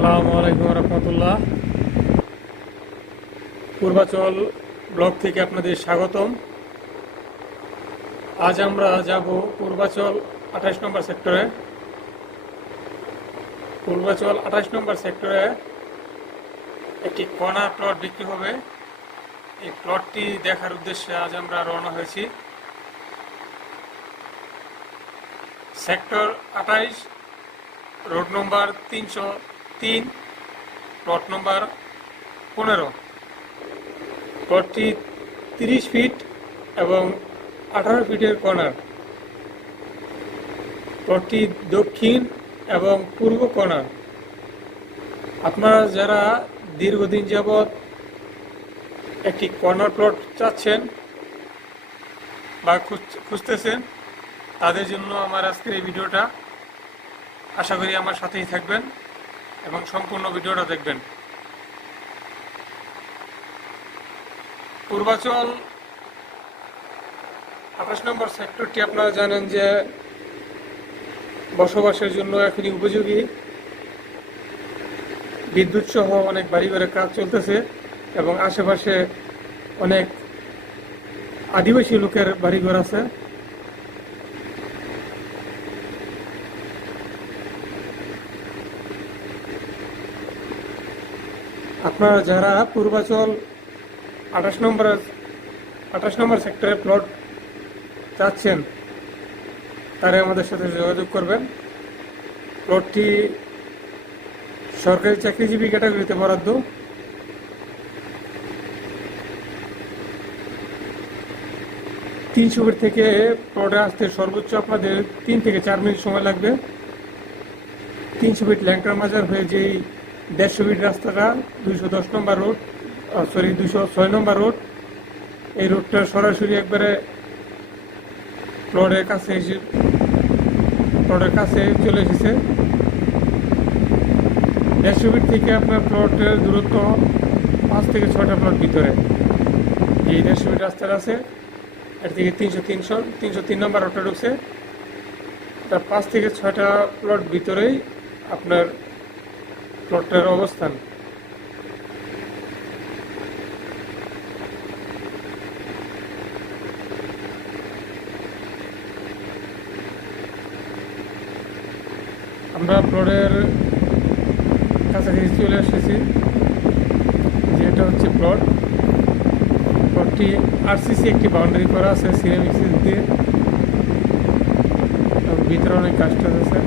আসসালামু আলাইকুম রহমতুল্লাহ। পূর্বাচল ব্লক থেকে আপনাদের স্বাগতম। আজ আমরা যাব পূর্বাচল 28 নম্বর সেক্টরে। পূর্বাচল 28 নম্বর সেক্টরে একটি কর্নার প্লট বিক্রি হবে। এই প্লটটি দেখার উদ্দেশ্যে আজ আমরা রওনা হয়েছি। সেক্টর 28, রোড নম্বর 303, প্লট নম্বর 15। প্লটটি 30 ফিট এবং 18 ফিটের কর্নার। প্লটটি দক্ষিণ এবং পূর্ব কর্নার। আপনারা যারা দীর্ঘদিন যাবৎ একটি কর্নার প্লট চাচ্ছেন বা খুঁজতেছেন, তাদের জন্য আমার আজকের এই ভিডিওটা। আশা করি আমার সাথেই থাকবেন এবং সম্পূর্ণ ভিডিওটা দেখবেন। পূর্বাচল 28 নম্বর সেক্টরটি আপনারা জানেন যে বসবাসের জন্য এখনই উপযোগী। বিদ্যুৎ সহ অনেক বাড়িঘরের কাজ চলতেছে এবং আশেপাশে অনেক আদিবাসী লোকের বাড়িঘর আছে। আপনারা যারা পূর্বাচল 28 নম্বর সেক্টরে প্লট চাচ্ছেন, তারা আমাদের সাথে যোগাযোগ করবেন। প্লটটি সরকারি চাকরিজীবী ক্যাটাগরিতে বরাদ্দ। তিনশো ফিট থেকে প্লটে আসতে সর্বোচ্চ আপনাদের 3 থেকে 4 মিনিট সময় লাগবে। 300 ফিট ল্যাংটার মাজার হয়ে যেই 150 ফিট রাস্তাটা 210 নম্বর রোড, 206 নম্বর রোড, এই রোডটা সরাসরি একবারে প্লটের কাছে চলে এসেছে। 150 ফিট থেকে আপনার প্লটের দূরত্ব 5 থেকে 6টা প্লট ভিতরে। এই 150 ফিট রাস্তাটা আছে, এর থেকে 303 নম্বর রোডটা ঢুকছে। তার 5 থেকে 6টা প্লট ভিতরেই আপনার প্লটটার অবস্থান। আমরা প্লটের কাছাকাছি চলে এসেছি। যেটা হচ্ছে প্লটটি আরসিসি একটি বাউন্ডারি করা আছে সিরামিক্স দিয়ে, এবং ভিতরে অনেক কাজ আছে।